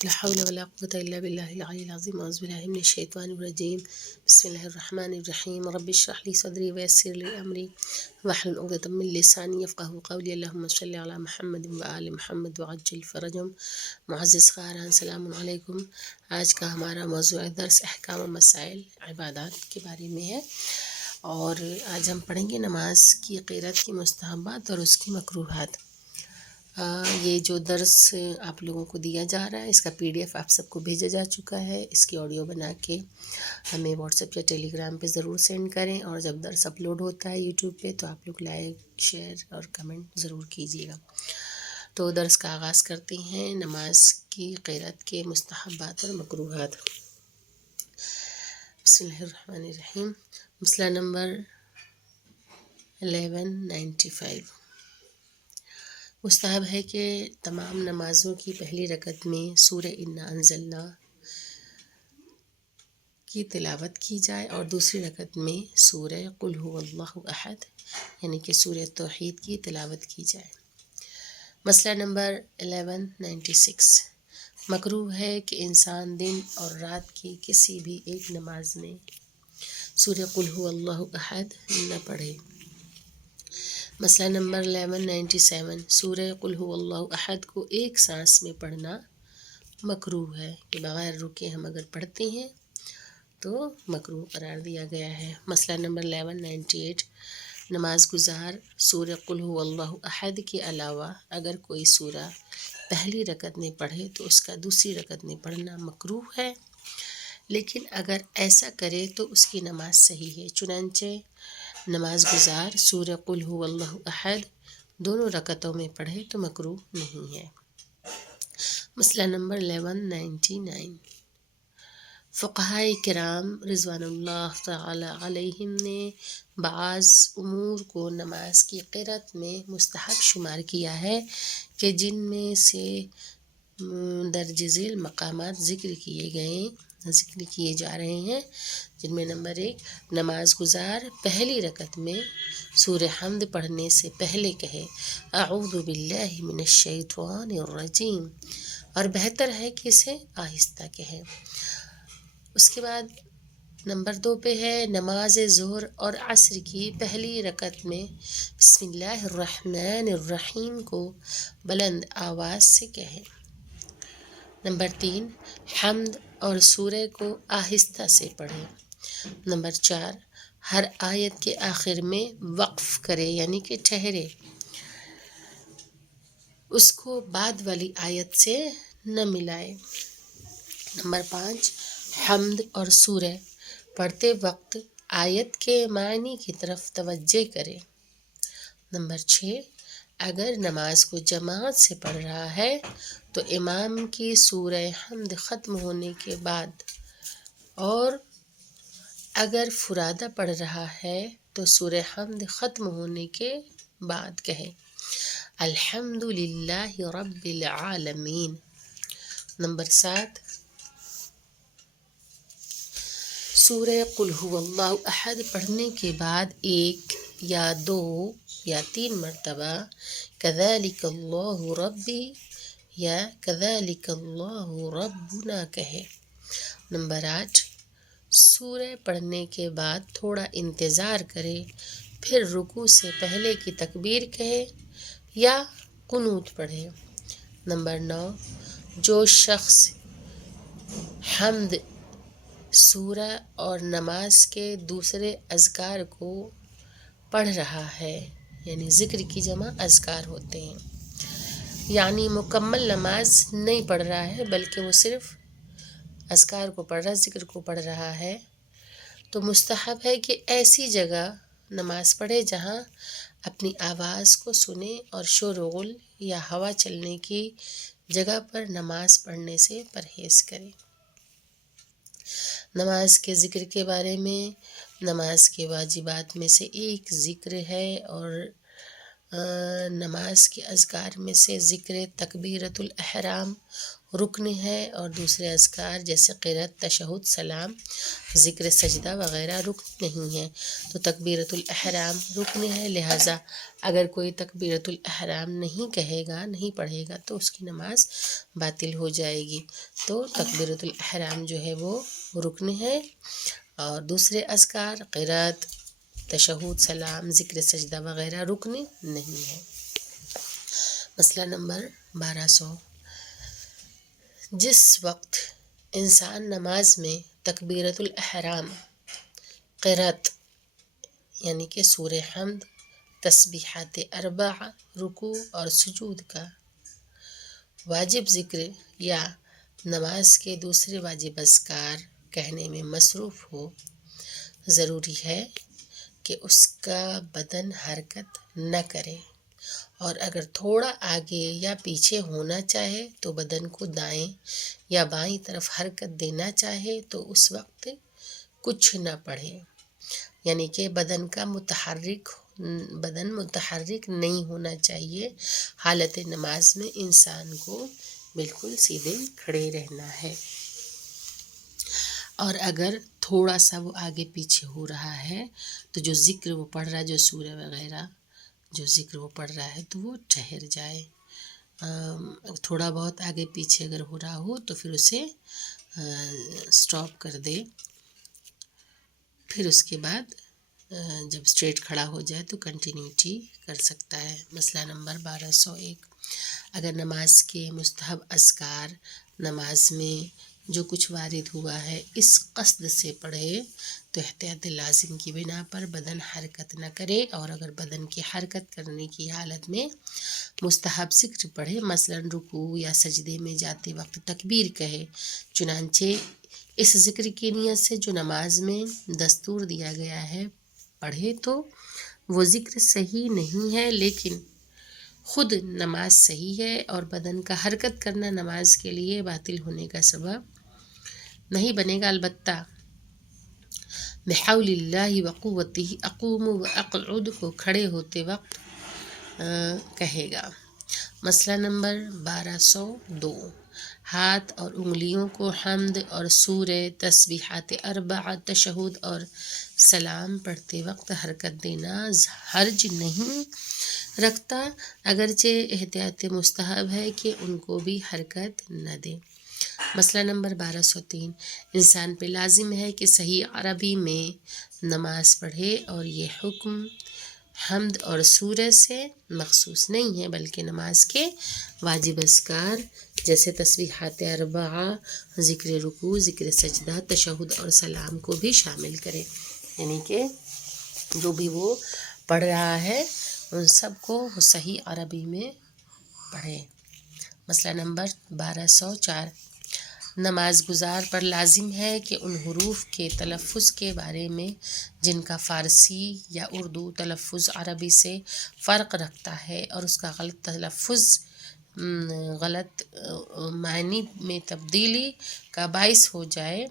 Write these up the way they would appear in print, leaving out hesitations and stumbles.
لا حول ولا قوة إلا بالله العلي العظيم. أعوذ بالله من الشيطان الرجيم. بسم الله الرحمن الرحيم. رب اشرح لي صدري ويسر لي أمري واحلل عقدة من لساني يفقهوا قولي. اللهم صل على محمد وآل محمد وعجل فرجهم. معزز خاران، سلام علیکم. آج کا ہمارا موضوع درس احکام و مسائل عبادات کے بارے میں ہے، اور آج ہم پڑھیں گے نماز کی قرات کی مستحبات اور اس کی مکروہات۔ یہ جو درس آپ لوگوں کو دیا جا رہا ہے، اس کا PDF آپ سب کو بھیجا جا چکا ہے۔ اس کی آڈیو بنا کے ہمیں واٹس ایپ یا ٹیلی گرام پہ ضرور سینڈ کریں، اور جب درس اپلوڈ ہوتا ہے یوٹیوب پہ تو آپ لوگ لائک، شیئر اور کمنٹ ضرور کیجیے گا۔ تو درس کا آغاز کرتے ہیں نماز کی قرات کے مستحبات اور مکروہات۔ بسم اللہ الرحمن الرحیم۔ مسئلہ نمبر 1195۔ مستحب ہے کہ تمام نمازوں کی پہلی رکعت میں سورہ انا انزلنا کی تلاوت کی جائے، اور دوسری رکعت میں سورہ قل هو اللہ احد یعنی کہ سورہ توحید کی تلاوت کی جائے۔ مسئلہ نمبر 1196۔ مکروہ ہے کہ انسان دن اور رات کی کسی بھی ایک نماز میں سورہ قل هو اللہ احد نہ پڑھے۔ مسئلہ نمبر 1197۔ سورہ قل هو اللہ احد کو ایک سانس میں پڑھنا مکروہ ہے، کہ بغیر رکے ہم اگر پڑھتے ہیں تو مکروہ قرار دیا گیا ہے۔ مسئلہ نمبر 1198۔ نماز گزار سورہ قل هو اللہ احد کے علاوہ اگر کوئی سورہ پہلی رکعت میں پڑھے تو اس کا دوسری رکعت میں پڑھنا مکروہ ہے، لیکن اگر ایسا کرے تو اس کی نماز صحیح ہے۔ چنانچہ نماز گزار سورہ قل هو اللہ احد دونوں رکعتوں میں پڑھے تو مکروہ نہیں ہے۔ مسئلہ نمبر 1199۔ فقہائے کرام رضوان اللہ تعالی علیہم نے بعض امور کو نماز کی قرات میں مستحب شمار کیا ہے، کہ جن میں سے درج ذیل مقامات ذکر کیے جا رہے ہیں، جن میں نمبر 1، نماز گزار پہلی رکعت میں سورہ حمد پڑھنے سے پہلے کہے اعوذ باللہ من الشیطان الرجیم، اور بہتر ہے کہ اسے آہستہ کہے۔ اس کے بعد نمبر 2 پہ ہے نماز ظہر اور عصر کی پہلی رکعت میں بسم اللہ الرحمن الرحیم کو بلند آواز سے کہے۔ نمبر 3، حمد اور سورہ کو آہستہ سے پڑھے۔ نمبر 4، ہر آیت کے آخر میں وقف کرے یعنی کہ ٹھہرے، اس کو بعد والی آیت سے نہ ملائے۔ نمبر 5، حمد اور سورہ پڑھتے وقت آیت کے معنی کی طرف توجہ کرے۔ نمبر 6، اگر نماز کو جماعت سے پڑھ رہا ہے تو امام کی سورہ حمد ختم ہونے کے بعد، اور اگر فرادہ پڑھ رہا ہے تو سورہ حمد ختم ہونے کے بعد کہے الحمد للہ رب العالمین۔ نمبر 7، سورہ قل هو اللہ احد پڑھنے کے بعد 1 یا 2 یا 3 مرتبہ کذالک اللہ ربی یا کذالک اللہ ربنا کہے۔ نمبر 8، سورہ پڑھنے کے بعد تھوڑا انتظار کرے، پھر رکوع سے پہلے کی تکبیر کہے یا قنوت پڑھے۔ نمبر 9، جو شخص حمد، سورہ اور نماز کے دوسرے اذکار کو پڑھ رہا ہے، یعنی ذکر کی جمع اذکار ہوتے ہیں، یعنی مکمل نماز نہیں پڑھ رہا ہے بلکہ وہ صرف اذکار کو پڑھ رہا ہے، ذکر کو پڑھ رہا ہے، تو مستحب ہے کہ ایسی جگہ نماز پڑھے جہاں اپنی آواز کو سنے، اور شور و غل یا ہوا چلنے کی جگہ پر نماز پڑھنے سے پرہیز کرے۔ نماز کے ذکر کے بارے میں، نماز کے واجبات میں سے ایک ذکر ہے، اور نماز کے اذکار میں سے ذکر تکبیرۃ الاحرام رکن ہے اور دوسرے اذکار جیسے قرأت، تشہد، سلام، ذکر سجدہ وغیرہ رکن نہیں ہے. تو تکبیرۃ الاحرام رکن ہے، لہٰذا اگر کوئی تکبیرۃ الاحرام نہیں کہے گا، نہیں پڑھے گا تو اس کی نماز باطل ہو جائے گی. تو تکبیرۃ الاحرام جو ہے وہ رکن ہے اور دوسرے اذکار قرأت، تشہد، سلام، ذکر سجدہ وغیرہ رکن نہیں ہے. مسئلہ نمبر 1200. جس وقت انسان نماز میں تکبیرۃ الاحرام، قرأت یعنی کہ سورہ حمد، تسبیحات اربعہ، رکوع اور سجود کا واجب ذکر یا نماز کے دوسرے واجب اذکار کہنے میں مصروف ہو، ضروری ہے کہ اس کا بدن حرکت نہ کرے، اور اگر تھوڑا آگے یا پیچھے ہونا چاہے تو بدن کو دائیں یا بائیں طرف حرکت دینا چاہے تو اس وقت کچھ نہ پڑھے. یعنی کہ بدن متحرک نہیں ہونا چاہیے. حالت نماز میں انسان کو بالکل سیدھے کھڑے رہنا ہے، اور اگر تھوڑا سا وہ آگے پیچھے ہو رہا ہے تو جو ذکر وہ پڑھ رہا ہے، جو سورہ وغیرہ جو ذکر وہ پڑھ رہا ہے تو وہ ٹھہر جائے. تھوڑا بہت آگے پیچھے اگر ہو رہا ہو تو پھر اسے سٹاپ کر دے، پھر اس کے بعد جب اسٹریٹ کھڑا ہو جائے تو کنٹینیوٹی کر سکتا ہے. مسئلہ نمبر 1201. اگر نماز کے مستحب اذکار نماز میں جو کچھ وارد ہوا ہے اس قصد سے پڑھے تو احتیاط لازم کی بنا پر بدن حرکت نہ کرے، اور اگر بدن کی حرکت کرنے کی حالت میں مستحب ذکر پڑھے، مثلا رکوع یا سجدے میں جاتے وقت تکبیر کہے، چنانچہ اس ذکر کی نیت سے جو نماز میں دستور دیا گیا ہے پڑھے، تو وہ ذکر صحیح نہیں ہے لیکن خود نماز صحیح ہے، اور بدن کا حرکت کرنا نماز کے لیے باطل ہونے کا سبب نہیں بنے گا. البتہ بحول اللہ وقوتہ اقوم واقعد کو کھڑے ہوتے وقت کہے گا. مسئلہ نمبر 1202. ہاتھ اور انگلیوں کو حمد اور سورہ، تسبیحات اربعہ، تشہد اور سلام پڑھتے وقت حرکت دینا حرج نہیں رکھتا، اگرچہ احتیاط مستحب ہے کہ ان کو بھی حرکت نہ دے. مسئلہ نمبر 1203. انسان پہ لازم ہے کہ صحیح عربی میں نماز پڑھے، اور یہ حکم حمد اور سورہ سے مخصوص نہیں ہے بلکہ نماز کے واجب اذکار جیسے تسبیحات اربعہ، ذکر رکوع، ذکر سجدہ، تشہد اور سلام کو بھی شامل کرے. یعنی کہ جو بھی وہ پڑھ رہا ہے ان سب کو وہ صحیح عربی میں پڑھے. مسئلہ نمبر 1204. نماز گزار پر لازم ہے کہ ان حروف کے تلفظ کے بارے میں جن کا فارسی یا اردو تلفظ عربی سے فرق رکھتا ہے اور اس کا غلط تلفظ غلط معنی میں تبدیلی کا باعث ہو جائے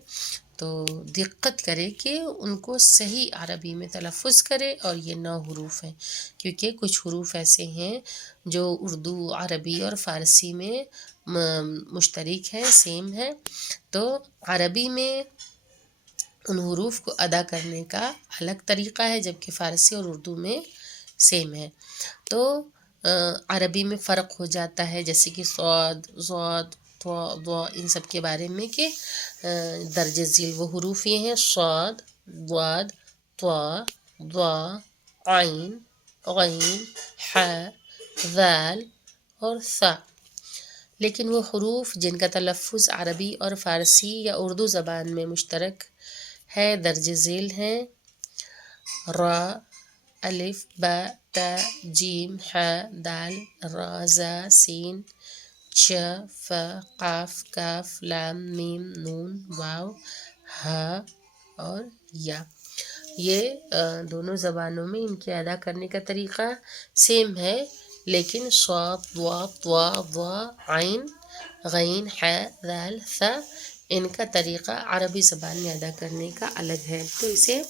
تو دقت کرے کہ ان کو صحیح عربی میں تلفظ کرے. اور یہ 9 حروف ہیں، کیونکہ کچھ حروف ایسے ہیں جو اردو، عربی اور فارسی میں مشترک ہے، سیم ہے. تو عربی میں ان حروف کو ادا کرنے کا الگ طریقہ ہے جبکہ فارسی اور اردو میں سیم ہے. تو عربی میں فرق ہو جاتا ہے، جیسے کہ صاد، ضاد، طا، ضا، ان سب کے بارے میں کہ درج ذیل وہ حروف یہ ہیں: صاد، ضاد، طا، ضا، عین، غین، ح، ذال اور ثا. لیکن وہ حروف جن کا تلفظ عربی اور فارسی یا اردو زبان میں مشترک ہے درج ذیل ہیں: را، الف، با، تا، جیم، ح، دال، را، زا، سین، چ، ف، قاف، کاف، لام، میم، نون، واو، ہا اور یا. یہ دونوں زبانوں میں ان کے ادا کرنے کا طریقہ سیم ہے، لیکن صاد، ضا، طا، ضا، عین، غین، ح، ذال، ثا ان کا طریقہ عربی زبان میں ادا کرنے کا الگ ہے. تو اسے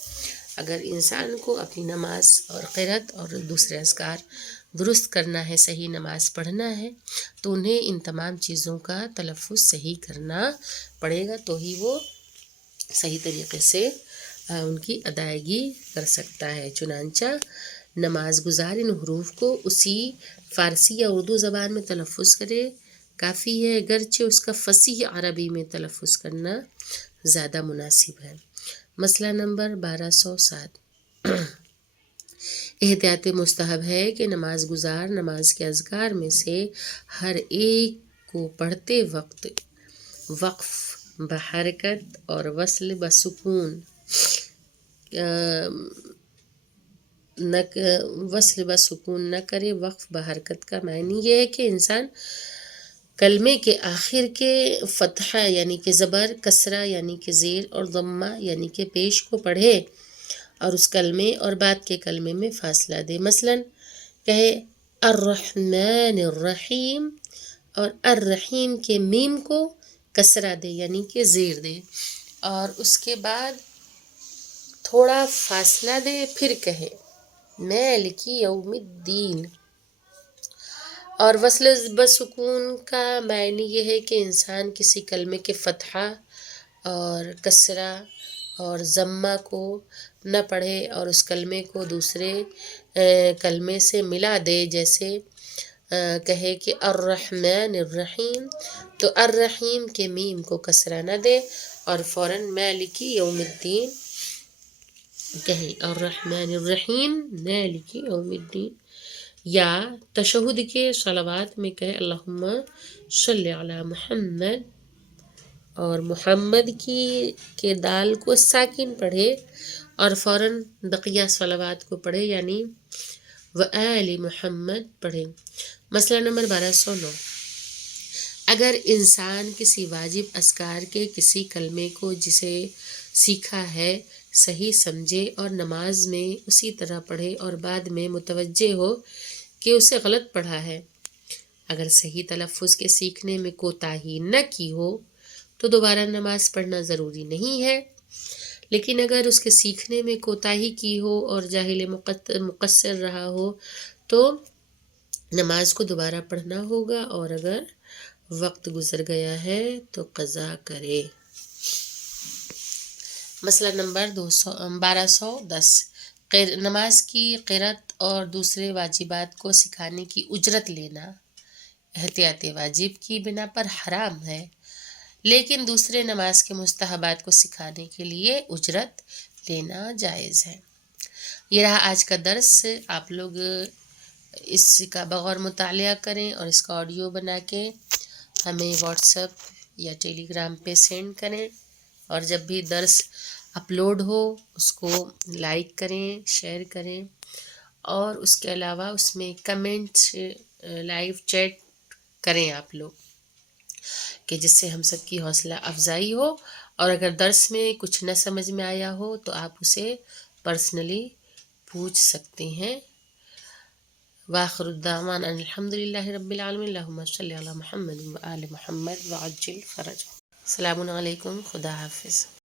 اگر انسان کو اپنی نماز اور قرأت اور دوسرے اذکار درست کرنا ہے، صحیح نماز پڑھنا ہے، تو انہیں ان تمام چیزوں کا تلفظ صحیح کرنا پڑے گا، تو ہی وہ صحیح طریقے سے ان کی ادائیگی کر سکتا ہے۔ چنانچہ نماز گزار ان حروف کو اسی فارسی یا اردو زبان میں تلفظ کرے کافی ہے، اگرچہ اس کا فصیح عربی میں تلفظ کرنا زیادہ مناسب ہے۔ مسئلہ نمبر 1207 احتیاط مستحب ہے کہ نماز گزار نماز کے اذکار میں سے ہر ایک کو پڑھتے وقت وقف بحرکت اور وصل بسکون وصل بسکون نہ کرے۔ وقف بحرکت کا معنی یہ ہے کہ انسان کلمے کے آخر کے فتحہ یعنی کہ زبر، کسرہ یعنی کہ زیر اور ضمہ یعنی کہ پیش کو پڑھے اور اس کلمے اور بعد کے کلمے میں فاصلہ دے۔ مثلا کہے الرحمن الرحیم اور الرحیم کے میم کو کسرہ دے یعنی کہ زیر دے، اور اس کے بعد تھوڑا فاصلہ دے، پھر کہے مالک یوم الدین۔ اور وصل بسکون کا معنی یہ ہے کہ انسان کسی کلمے کے فتحہ اور کسرہ اور ضمہ کو نہ پڑھے اور اس کلمے کو دوسرے کلمے سے ملا دے، جیسے کہے کہ الرحمن الرحیم تو الرحیم کے میم کو کسرہ نہ دے اور فوراً مالک یوم الدین کہے، الرحمن الرحیم مالک یوم الدین۔ یا تشہد کے صلوات میں کہے اللہم صلی علی محمد اور محمد کے دال کو ساکن پڑھے اور فوراً بقیہ صلوات کو پڑھے یعنی وآل محمد پڑھے۔ مسئلہ نمبر 1209 اگر انسان کسی واجب اذکار کے کسی کلمے کو جسے سیکھا ہے صحیح سمجھے اور نماز میں اسی طرح پڑھے اور بعد میں متوجہ ہو کہ اسے غلط پڑھا ہے، اگر صحیح تلفظ کے سیکھنے میں کوتاہی نہ کی ہو تو دوبارہ نماز پڑھنا ضروری نہیں ہے، لیکن اگر اس کے سیکھنے میں کوتاہی کی ہو اور جاہل مقصر رہا ہو تو نماز کو دوبارہ پڑھنا ہوگا، اور اگر وقت گزر گیا ہے تو قضا کرے۔ مسئلہ نمبر 1210 نماز کی قرأت اور دوسرے واجبات کو سکھانے کی اجرت لینا احتیاط واجب کی بنا پر حرام ہے، لیکن دوسرے نماز کے مستحبات کو سکھانے کے لیے اجرت لینا جائز ہے۔ یہ رہا آج کا درس۔ آپ لوگ اس کا بغور مطالعہ کریں اور اس کا آڈیو بنا کے ہمیں واٹس ایپ یا ٹیلی گرام پہ سینڈ کریں، اور جب بھی درس اپلوڈ ہو اس کو لائک کریں، شیئر کریں، اور اس کے علاوہ اس میں کمنٹ لائیو چیٹ کریں آپ لوگ، کہ جس سے ہم سب کی حوصلہ افزائی ہو، اور اگر درس میں کچھ نہ سمجھ میں آیا ہو تو آپ اسے پرسنلی پوچھ سکتے ہیں۔ وآخر الدعوان ان الحمد للہ رب العالمین، اللہم صلی علی محمد وآل محمد وعجل فرجہ۔ السلام علیکم، خدا حافظ۔